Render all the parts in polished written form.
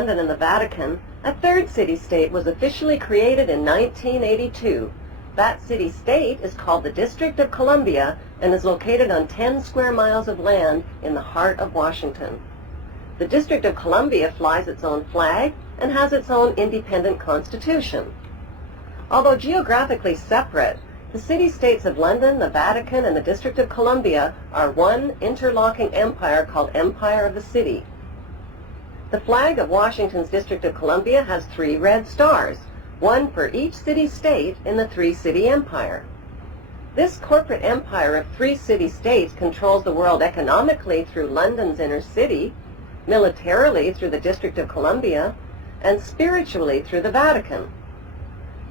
London and the Vatican, a third city-state was officially created in 1982. That city-state is called the District of Columbia and is located on 10 square miles of land in the heart of Washington. The District of Columbia flies its own flag and has its own independent constitution. Although geographically separate, the city-states of London, the Vatican, and the District of Columbia are one interlocking empire called Empire of the City. The flag of Washington's District of Columbia has 3 red stars, one for each city-state in the 3-city empire. This corporate empire of 3 city-states controls the world economically through London's inner city, militarily through the District of Columbia, and spiritually through the Vatican.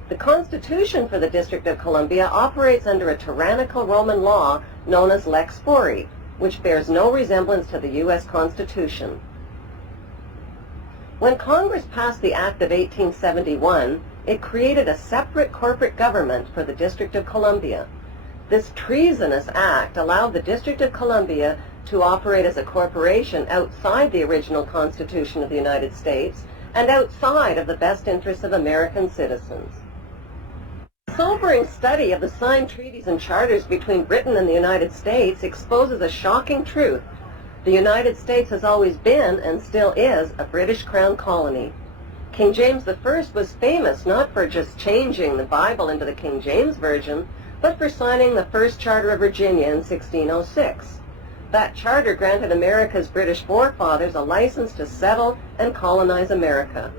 The Constitution for the District of Columbia operates under a tyrannical Roman law known as Lex Fori, which bears no resemblance to the U.S. Constitution. When Congress passed the Act of 1871, it created a separate corporate government for the District of Columbia. This treasonous act allowed the District of Columbia to operate as a corporation outside the original Constitution of the United States and outside of the best interests of American citizens. A sobering study of the signed treaties and charters between Britain and the United States exposes a shocking truth. The United States has always been, and still is, a British Crown colony. King James I was famous not for just changing the Bible into the King James Version, but for signing the first Charter of Virginia in 1606. That charter granted America's British forefathers a license to settle and colonize America.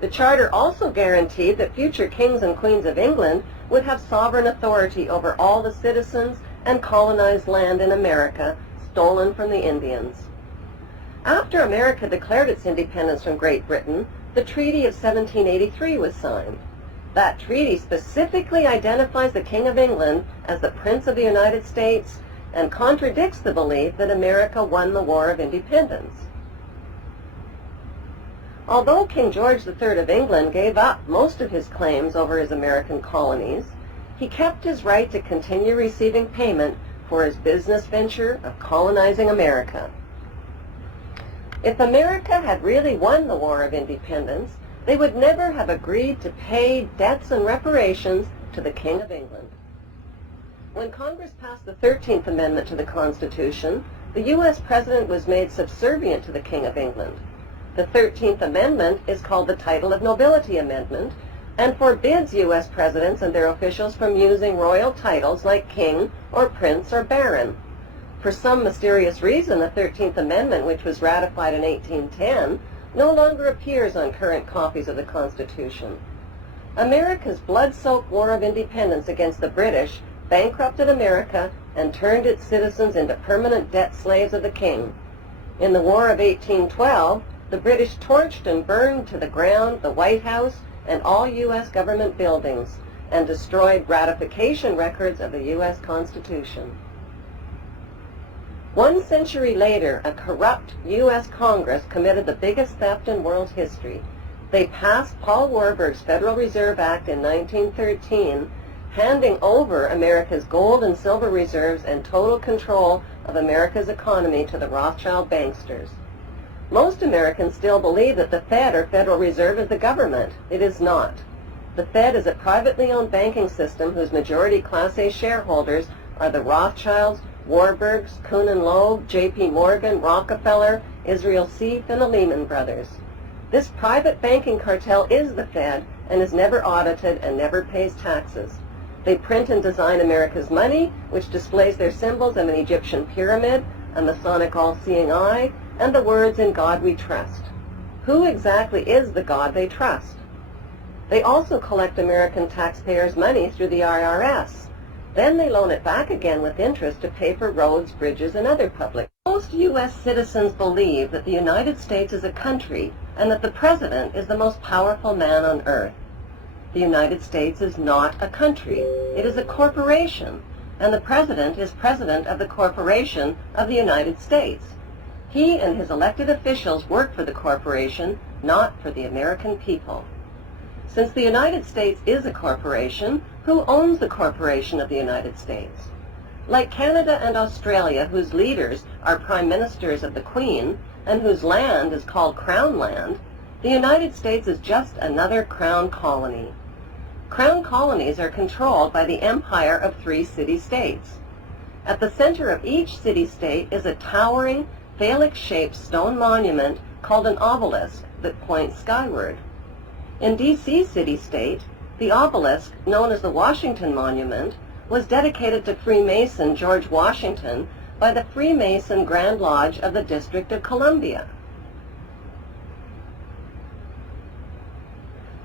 The charter also guaranteed that future kings and queens of England would have sovereign authority over all the citizens and colonized land in America stolen from the Indians. After America declared its independence from Great Britain, the Treaty of 1783 was signed. That treaty specifically identifies the King of England as the Prince of the United States and contradicts the belief that America won the War of Independence. Although King George III of England gave up most of his claims over his American colonies, he kept his right to continue receiving payment for his business venture of colonizing America. If America had really won the War of Independence, they would never have agreed to pay debts and reparations to the King of England. When Congress passed the 13th Amendment to the Constitution, the U.S. President was made subservient to the King of England. The 13th Amendment is called the Title of Nobility Amendment and forbids U.S. presidents and their officials from using royal titles like king or prince or baron. For some mysterious reason, the 13th Amendment, which was ratified in 1810, no longer appears on current copies of the Constitution. America's blood-soaked War of Independence against the British bankrupted America and turned its citizens into permanent debt slaves of the king. In the War of 1812, the British torched and burned to the ground the White House and all U.S. government buildings and destroyed ratification records of the U.S. Constitution. 1 century later, a corrupt U.S. Congress committed the biggest theft in world history. They passed Paul Warburg's Federal Reserve Act in 1913, handing over America's gold and silver reserves and total control of America's economy to the Rothschild banksters. Most Americans still believe that the Fed, or Federal Reserve, is the government. It is not. The Fed is a privately owned banking system whose majority Class A shareholders are the Rothschilds, Warburgs, Kuhn and Loeb, J.P. Morgan, Rockefeller, Israel Seif, and the Lehman Brothers. This private banking cartel is the Fed and is never audited and never pays taxes. They print and design America's money, which displays their symbols of an Egyptian pyramid, a Masonic all-seeing eye, and the words "In God We Trust." Who exactly is the God they trust? They also collect American taxpayers' money through the IRS. Then they loan it back again with interest to pay for roads, bridges, and other public. Most U.S. citizens believe that the United States is a country and that the President is the most powerful man on earth. The United States is not a country. It is a corporation, and the President is President of the Corporation of the United States. He and his elected officials work for the corporation, not for the American people. Since the United States is a corporation, who owns the corporation of the United States? Like Canada and Australia, whose leaders are prime ministers of the Queen, and whose land is called Crown Land, The United States is just another crown colony. Crown colonies are controlled by the empire of 3 city-states. At the center of each city-state is a towering, phallic-shaped stone monument called an obelisk that points skyward. In D.C. city-state, the obelisk, known as the Washington Monument, was dedicated to Freemason George Washington by the Freemason Grand Lodge of the District of Columbia.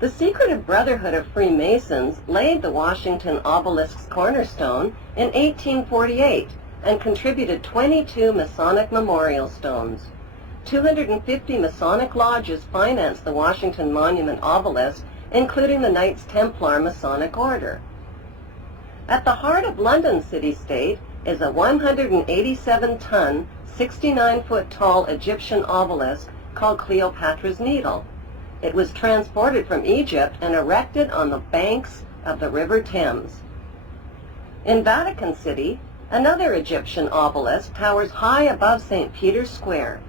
The secretive Brotherhood of Freemasons laid the Washington obelisk's cornerstone in 1848 and contributed 22 Masonic memorial stones. 250 Masonic lodges financed the Washington Monument obelisk, including the Knights Templar Masonic Order. At the heart of London city-state is a 187-ton, 69-foot-tall Egyptian obelisk called Cleopatra's Needle. It was transported from Egypt and erected on the banks of the River Thames. In Vatican City, another Egyptian obelisk towers high above St. Peter's Square.